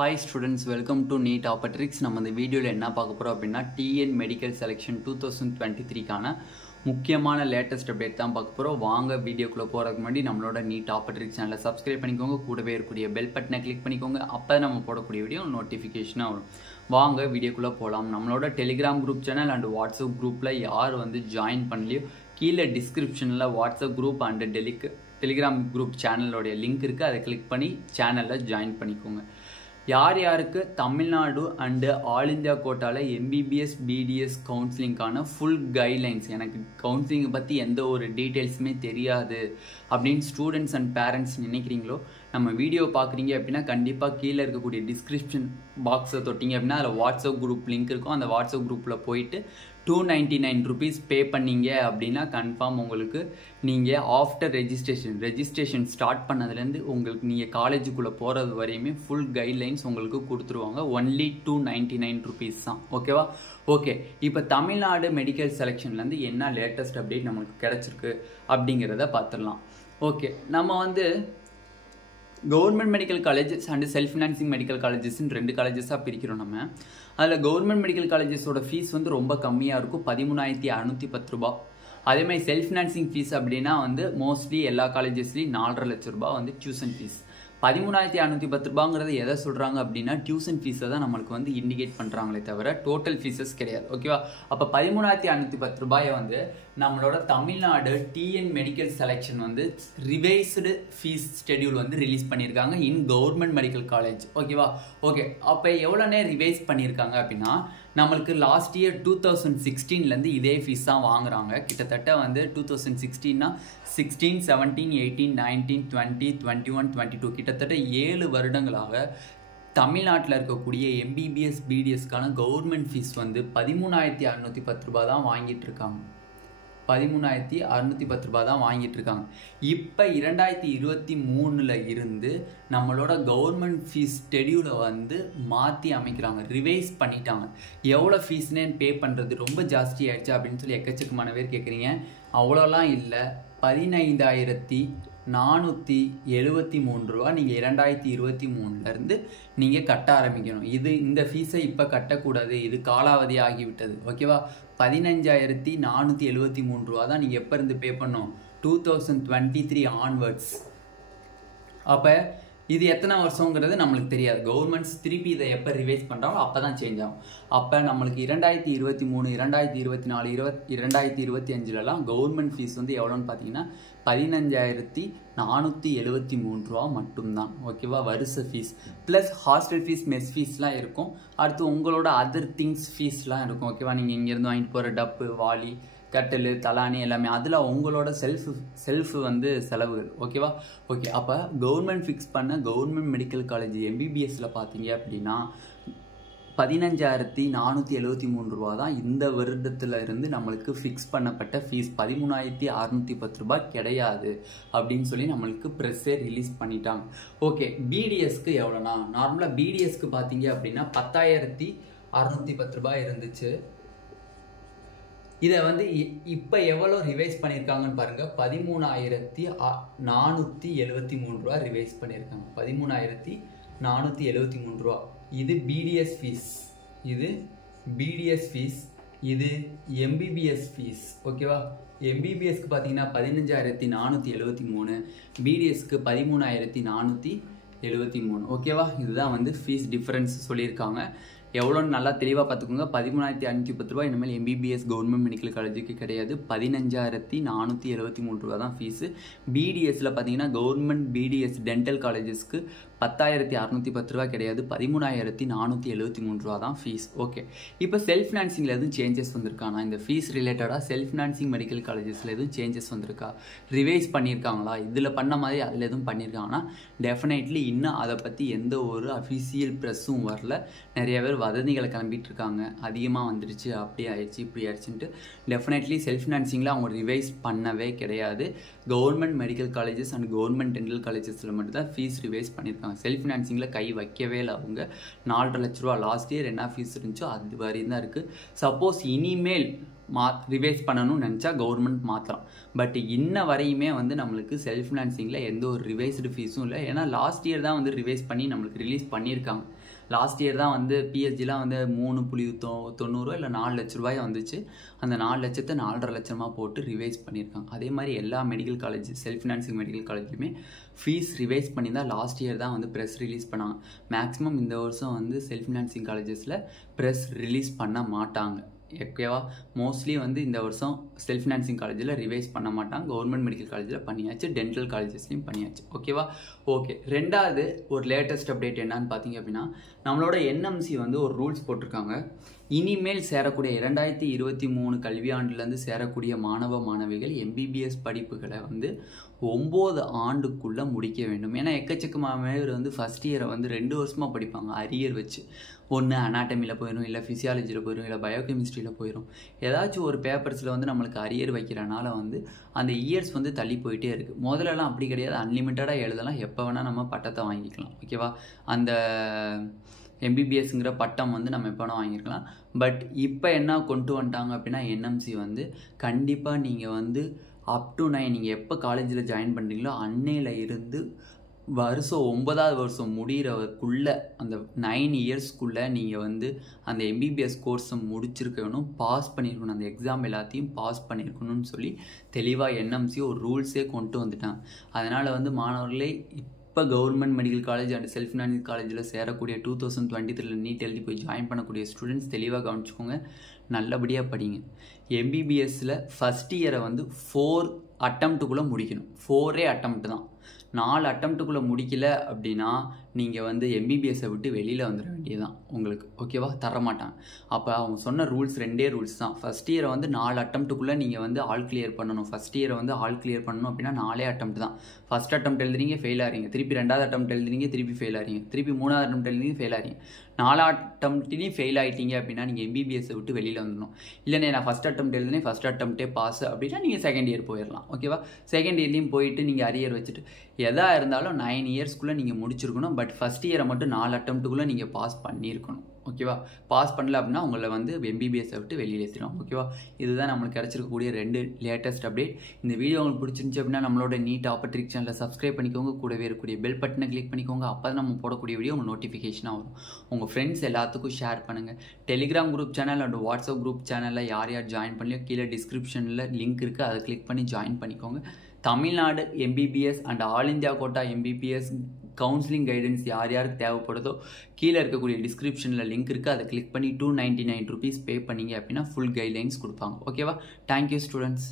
Hi students, welcome to Neet Optics. நம்ம இந்த வீடியோல என்ன பார்க்க போறோம் அப்படினா TN Medical Selection 2023 கான முக்கியமான லேட்டஸ்ட் அப்டேட் தான் பார்க்க போறோம். வாங்க வீடியோக்குள்ள போறதுக்கு முன்னாடி நம்மளோட Neet Optics சேனலை Subscribe பண்ணிக்கோங்க. கூடவே இருக்கக்கூடிய பெல் பட்டனை கிளிக் பண்ணிக்கோங்க. அப்பதான் நம்ம போடக்கூடிய வீடியோ நோட்டிஃபிகேஷனா வரும். வாங்க வீடியோக்குள்ள போலாம். நம்மளோட Telegram group channel and WhatsApp groupல யார் வந்து ஜாயின் பண்ணலையோ கீழ டிஸ்கிரிப்ஷன்ல WhatsApp group and Telegram group சேனலோட லிங்க் இருக்கு. அதை கிளிக் பண்ணி சேனல்ல ஜாயின் பண்ணிக்கோங்க. யார் யாருக்கு தமிழ்நாடு அண்ட் ஆல் இந்தியா கோட்டால MBBS BDS கவுன்சிலிங்கான ஃபுல் கைட்லைன்ஸ், எனக்கு கவுன்சிலிங்கை பற்றி எந்த ஒரு டீட்டெயில்ஸுமே தெரியாது அப்படின்னு ஸ்டூடெண்ட்ஸ் அண்ட் பேரண்ட்ஸ் நினைக்கிறீங்களோ, நம்ம வீடியோ பார்க்குறீங்க அப்படின்னா கண்டிப்பாக கீழே இருக்கக்கூடிய டிஸ்கிரிப்ஷன் பாக்ஸை தொட்டிங்க அப்படின்னா அதில் வாட்ஸ்அப் குரூப் லிங்க் இருக்கும். அந்த வாட்ஸ்அப் குரூப்பில் போயிட்டு 299 rupees பே பண்ணீங்க அப்படின்னா கன்ஃபார்ம் உங்களுக்கு நீங்கள் ஆஃப்டர் ரெஜிஸ்ட்ரேஷன் ஸ்டார்ட் பண்ணதுலேருந்து உங்களுக்கு நீங்கள் காலேஜுக்குள்ளே போகிறது வரையுமே ஃபுல் கைட்லைன்ஸ் உங்களுக்கு கொடுத்துருவாங்க. ஒன்லி 299 rupees தான். ஓகேவா? ஓகே, இப்போ தமிழ்நாடு மெடிக்கல் செலெக்ஷன்லேருந்து என்ன லேட்டஸ்ட் அப்டேட் நம்மளுக்கு கிடச்சிருக்கு அப்படிங்கிறத பார்த்துடலாம். ஓகே, நம்ம வந்து government medical colleges and self financing medical காலேஜஸ்ன்னு 2 காலேஜஸாக பிரிக்கிறோம். நம்ம அதில் கவர்மெண்ட் மெடிக்கல் காலேஜஸோட ஃபீஸ் வந்து ரொம்ப கம்மியாக இருக்கும், 13,610 ரூபா. அதேமாதிரி செல்ஃப் ஃபினான்சிங் ஃபீஸ் அப்படின்னா வந்து மோஸ்ட்லி எல்லா காலேஜஸ்லேயும் 4.5 லட்ச ரூபா வந்து டியூஷன் ஃபீஸ். 13,610 ரூபாங்கிறது எதை சொல்கிறாங்க அப்படின்னா டியூஷன் ஃபீஸை தான் நம்மளுக்கு வந்து இண்டிகேட் பண்ணுறாங்களே தவிர டோட்டல் ஃபீஸஸ் கிடையாது. ஓகேவா? அப்போ 13,610 ரூபாயை வந்து நம்மளோட தமிழ்நாடு TN மெடிக்கல் செலெக்ஷன் வந்து ரிவைஸ்டு ஃபீஸ் ஷெட்யூல் வந்து ரிலீஸ் பண்ணியிருக்காங்க இன் கவர்மெண்ட் மெடிக்கல் காலேஜ். ஓகேவா? ஓகே, அப்போ எவ்வளோனே ரிவைஸ் பண்ணியிருக்காங்க அப்படின்னா நம்மளுக்கு லாஸ்ட் இயர் 2016லேருந்து இதே ஃபீஸ் தான் வாங்குறாங்க. கிட்டத்தட்ட வந்து 2016னா 16, 17, 18, 19, 20, 21, 22 கிட்டத்தட்ட 7 வருடங்களாக தமிழ்நாட்டில் இருக்கக்கூடிய MBBS BDSக்கான கவர்மெண்ட் ஃபீஸ் வந்து 13,610 ரூபா தான் வாங்கிட்டு இருக்காங்க. 13,610 ரூபா தான் வாங்கிட்டு இருக்காங்க. இப்போ 2023ல் இருந்து நம்மளோட கவர்மெண்ட் ஃபீஸ் ஷெட்யூலை வந்து மாற்றி அமைக்கிறாங்க, ரிவைஸ் பண்ணிட்டாங்க. எவ்வளோ ஃபீஸ்னே பே பண்ணுறது ரொம்ப ஜாஸ்தி ஆயிடுச்சு அப்படின்னு சொல்லி எக்கச்சக்கமான பேர் கேட்குறீங்க. அவ்வளோலாம் இல்லை, 15,473 ரூபா நீங்கள் 2023லேருந்து நீங்கள் கட்ட ஆரம்பிக்கணும். இந்த ஃபீஸை இப்போ கட்டக்கூடாது, இது காலாவதி ஆகிவிட்டது. ஓகேவா? 15,473 ரூபா தான் நீங்கள் எப்போ இருந்து பே பண்ணணும்? 2023 ஆன்வர்ட்ஸ். அப்போ இது எத்தனை வருஷங்கிறது நம்மளுக்கு தெரியாது. கவர்மெண்ட்ஸ் திருப்பி இதை எப்போ ரிவைஸ் பண்ணுறாங்களோ அப்போ தான் சேஞ்ச் ஆகும். அப்போ நம்மளுக்கு 2023, 2024, 2025லலாம் கவர்மெண்ட் ஃபீஸ் வந்து எவ்வளோன்னு பார்த்தீங்கன்னா 15,473 ரூபா மட்டும்தான். ஓகேவா? வருஷ fees plus hostel fees, mess ஃபீஸ்லாம் இருக்கும். அடுத்து உங்களோட அதர் திங்ஸ் ஃபீஸ்லாம் இருக்கும். ஓகேவா? நீங்கள் இங்கேருந்து வாங்கிட்டு போகிற டப்பு, வாளி, கட்டல், தலானி எல்லாமே அதில் உங்களோட செல்ஃப் வந்து செலவுகள். ஓகேவா? ஓகே, அப்போ கவர்மெண்ட் ஃபிக்ஸ் பண்ண கவர்மெண்ட் மெடிக்கல் காலேஜ் MBBSல பார்த்தீங்க அப்படின்னா 15,473 ரூபா தான் இந்த வருடத்துல இருந்து நம்மளுக்கு ஃபிக்ஸ் பண்ணப்பட்ட ஃபீஸ். 13,610 ரூபாய் கிடையாது அப்படின்னு சொல்லி நம்மளுக்கு ப்ரெஸ்ஸே ரிலீஸ் பண்ணிட்டாங்க. ஓகே, BDSக்கு எவ்வளோனா? நார்மலாக BDSக்கு பார்த்தீங்க அப்படின்னா 10,610 ரூபாய் இருந்துச்சு. இதை வந்து இப்போ எவ்வளோ ரிவைஸ் பண்ணியிருக்காங்கன்னு பாருங்கள். 13,473 ரூபா ரிவைஸ் பண்ணியிருக்காங்க. 13,473 ரூபா. இது BDS ஃபீஸ், இது BDS ஃபீஸ், இது MBBS ஃபீஸ். ஓகேவா? MBBSக்கு பார்த்தீங்கன்னா 15,473, BDSக்கு 13,473. ஓகேவா? இதுதான் வந்து ஃபீஸ் டிஃப்ரென்ஸ் சொல்லியிருக்காங்க. எவ்வளோன்னு நல்லா தெளிவாக பார்த்துக்கோங்க. 13,510 ரூபா இனிமேல் MBBS கவர்மெண்ட் மெடிக்கல் காலேஜுக்கு கிடையாது. 15,473 ரூபா தான் ஃபீஸு. BDSல பார்த்தீங்கன்னா கவர்மெண்ட் BDS டென்டல் காலேஜஸ்க்கு 10,610 ரூபா கிடையாது, 13,473 ரூபா தான் ஃபீஸ். ஓகே, இப்போ செல்ஃப் ஃபினான்சிங்கில் எதுவும் சேஞ்சஸ் வந்திருக்கானா? இந்த ஃபீஸ் ரிலேட்டடாக செல்ஃப் ஃபினான்சிங் மெடிக்கல் காலேஜஸில் எதுவும் சேஞ்சஸ் வந்திருக்கா? ரிவைஸ் பண்ணியிருக்காங்களா? இதில் பண்ண மாதிரி அதில் எதுவும் பண்ணியிருக்காங்கன்னா டெஃபினெட்லி இன்னும் அதை பற்றி எந்த ஒரு அஃபிஷியல் ப்ரெஸ்ஸும் வரல. நிறைய பேர் வதந்திகளை கிளம்பிட்டு இருக்காங்க, அதிகமாக வந்துடுச்சு, அப்படி ஆயிடுச்சு, இப்படி ஆயிடுச்சுன்ட்டு. டெஃபினெட்லி செல்ஃப் ஃபினான்சிங்கில் அவங்க ரிவைஸ் பண்ணவே கிடையாது. Government medical colleges and government dental காலேஜஸில் மட்டும்தான் ஃபீஸ் ரிவைஸ் பண்ணியிருக்காங்க. செல்ஃப் ஃபினான்சிங்கில் கை வைக்கவே இல்லை அவங்க. 4.5 லட்ச ரூபா லாஸ்ட் இயர் என்ன ஃபீஸ் இருந்துச்சோ அது வரையும் தான் இருக்குது. சப்போஸ் இனிமேல் ரிவைஸ் பண்ணணும்னு நினச்சா கவர்மெண்ட் மாற்றலாம். பட் இன்ன வரையுமே வந்து நம்மளுக்கு செல்ஃப் ஃபினான்சிங்கில் எந்த ஒரு ரிவைஸ்டு ஃபீஸும் இல்லை. ஏன்னா லாஸ்ட் இயர் தான் வந்து ரிவைஸ் பண்ணி நம்மளுக்கு ரிலீஸ் பண்ணியிருக்காங்க. லாஸ்ட் இயர் தான் வந்து பிஎஸ்ஜிலாம் வந்து 3.90 இல்லை 4 லட்ச ரூபாய் வந்துச்சு. அந்த 4 லட்சத்தை 4.5 லட்சமாக போட்டு ரிவைஸ் பண்ணியிருக்காங்க. அதே மாதிரி எல்லா medical college self financing medical காலேஜுமே ஃபீஸ் ரிவைஸ் பண்ணி தான் லாஸ்ட் இயர் தான் வந்து ப்ரெஸ் ரிலீஸ் பண்ணாங்க. மேக்ஸிமம் இந்த வருஷம் வந்து செல்ஃப் ஃபினான்சிங் காலேஜஸில் ப்ரெஸ் ரிலீஸ் பண்ண மாட்டாங்க. ஓகேவா? மோஸ்ட்லி வந்து இந்த வருஷம் செல்ஃப் ஃபினான்சிங் காலேஜில் ரிவைஸ் பண்ண மாட்டாங்க. கவர்மெண்ட் மெடிக்கல் காலேஜில் பண்ணியாச்சு, டென்டல் காலேஜஸ்லையும் பண்ணியாச்சு. ஓகேவா? ஓகே. ரெண்டாவது ஒரு லேட்டஸ்ட் அப்டேட் என்னன்னு பார்த்தீங்க அப்படின்னா, நம்மளோட என்எம்சி வந்து ஒரு ரூல்ஸ் போட்டிருக்காங்க. இனிமேல் சேரக்கூடிய 2023 கல்வியாண்டுலேருந்து சேரக்கூடிய மாணவ மாணவிகள் எம்பிபிஎஸ் படிப்புகளை வந்து 9 ஆண்டுக்குள்ளே முடிக்க வேண்டும். ஏன்னா எக்கச்சக்கமாக பேர் வந்து ஃபஸ்ட் இயரை வந்து 2 வருஷமாக படிப்பாங்க அரியர் வச்சு. ஒன்று அனாட்டமியில் போயிடும், இல்லை ஃபிசியாலஜியில் போயிடும், இல்லை பயோகெமிஸ்ட்ரியில் போயிடும். ஏதாச்சும் ஒரு பேப்பர்ஸில் வந்து நம்மளுக்கு அரியர் வைக்கிறனால வந்து அந்த இயர்ஸ் வந்து தள்ளி போயிட்டே இருக்குது. முதல்லலாம் அப்படி கிடையாது, அன்லிமிட்டடாக எழுதலாம், எப்போ வேணால் நம்ம பட்டத்தை வாங்கிக்கலாம். ஓகேவா? அந்த எம்பிபிஎஸ்ங்கிற பட்டம் வந்து நம்ம எப்போ வேணால் வாங்கியிருக்கலாம். பட் இப்போ என்ன கொண்டு வந்துட்டாங்க அப்படின்னா, என்எம்சி வந்து கண்டிப்பாக நீங்கள் வந்து அப் டு 9 நீங்கள் எப்போ காலேஜில் ஜாயின் பண்ணுறீங்களோ அன்னையில் இருந்து வருஷம் 9வது வருஷம் முடிகிறவருக்குள்ளே அந்த 9 இயர்ஸ்க்குள்ளே நீங்கள் வந்து அந்த எம்பிபிஎஸ் கோர்ஸை முடிச்சிருக்கணும், பாஸ் பண்ணியிருக்கணும், அந்த எக்ஸாம் எல்லாத்தையும் பாஸ் பண்ணியிருக்கணும்னு சொல்லி தெளிவாக என்எம்சி ஒரு ரூல்ஸே கொண்டு வந்துட்டாங்க. அதனால் வந்து மாணவர்களே இப்போ government medical college and self financing காலேஜில் சேரக்கூடிய 2023 நீட் எழுதி போய் ஜாயின் பண்ணக்கூடிய ஸ்டூடெண்ட்ஸ் தெளிவாக கவனிச்சுக்கோங்க, நல்லபடியாக படிங்க. எம்பிபிஎஸ்சில் ஃபஸ்ட் இயரை வந்து 4 அட்டம்ப்ட்டுக்குள்ளே முடிக்கணும். 4 அட்டம்ப்ட் தான். 4 அட்டம்ப்ட்டுக்குள்ளே முடிக்கல அப்படின்னா நீங்கள் வந்து எம்பிபிஎஸ்ஸை விட்டு வெளியில் வந்துட வேண்டியதுதான் உங்களுக்கு. ஓகேவா? தரமாட்டாங்க. அப்போ அவங்க சொன்ன ரூல்ஸ் 2 ரூல்ஸ் தான். ஃபஸ்ட் இயரை வந்து 4 அட்டம்ப்ட்டுக்குள்ளே நீங்கள் வந்து ஆல் கிளியர் பண்ணணும். ஃபஸ்ட் இயரை வந்து ஆல் கிளியர் பண்ணணும் அப்படின்னா 4 அட்டம்ப்ட் தான். ஃபஸ்ட் அட்டம்ப்ட் எழுதுறீங்க, ஃபெயில் ஆகிறீங்க. திருப்பி 2வது அட்டம்ப்ட் எழுதுறீங்க, திருப்பி ஃபெயில் ஆகிறீங்க. திருப்பி 3வது அட்டம்ப்ட் எழுதுறீங்க, ஃபெயில் ஆகிறீங்க. 4 அட்டம்ப்ட்லேயும் ஃபெயில் ஆகிட்டீங்க அப்படின்னா நீங்கள் எம்பிபிஎஸ்ஸை விட்டு வெளியில் வந்துடணும். இல்லைண்ணே நான் ஃபஸ்ட் அட்டம்ப்ட் எழுதுனேன், ஃபஸ்ட் அட்டம்ப்டே பாஸ் அப்படின்னா நீங்கள் செகண்ட் இயர் போயிடலாம். ஓகேவா? செகண்ட் இயர்லேயும் போயிட்டு நீங்கள் அரியர் வச்சுட்டு எதாக இருந்தாலும் 9 இயர்ஸ்க்குள்ளே நீங்கள் முடிச்சிருக்கணும். பட் ஃபஸ்ட் இயரை மட்டும் 4 அட்டம்ப்ட்டுக்குள்ளே நீங்கள் பாஸ் பண்ணியிருக்கணும். ஓகேவா? பாஸ் பண்ணல அப்படின்னா உங்களை வந்து எம்பிபிஎஸ்ஸை விட்டு வெளியில் ஏற்றிடும். ஓகேவா? இதுதான் நம்மளுக்கு கிடச்சிருக்கக்கூடிய 2 லேட்டஸ்ட் அப்டேட். இந்த வீடியோ உங்களுக்கு பிடிச்சிருந்துச்சு அப்படின்னா நம்மளோட நீட் ஆப்பர்ட்ரிக் சேனலை சப்ஸ்கிரைப் பண்ணிக்கோங்க, கூடவே இருக்கக்கூடிய பெல் பட்டனை கிளிக் பண்ணிக்கோங்க. அப்போ தான் நம்ம போடக்கூடிய வீடியோ உங்களுக்கு நோட்டிஃபிகேஷனாக வரும். உங்கள் ஃப்ரெண்ட்ஸ் எல்லாத்துக்கும் ஷேர் பண்ணுங்கள். Telegram group channel and WhatsApp group சேனலில் யார் யார் ஜாயின் பண்ணலையோ கீழே டிஸ்கிரிப்ஷனில் லிங்க் இருக்குது, அதை கிளிக் பண்ணி ஜாயின் பண்ணிக்கோங்க. Tamil Nadu MBBS and all India quota MBBS counselling guidance யார் யாருக்கு தேவைப்படுதோ கீழே இருக்கக்கூடிய டிஸ்கிரிப்ஷனில் லிங்க் இருக்குது, அதை கிளிக் பண்ணி 299 rupees பே பண்ணிங்க அப்படின்னா ஃபுல் கைட்லைன்ஸ் கொடுப்பாங்க. ஓகேவா? Thank you students.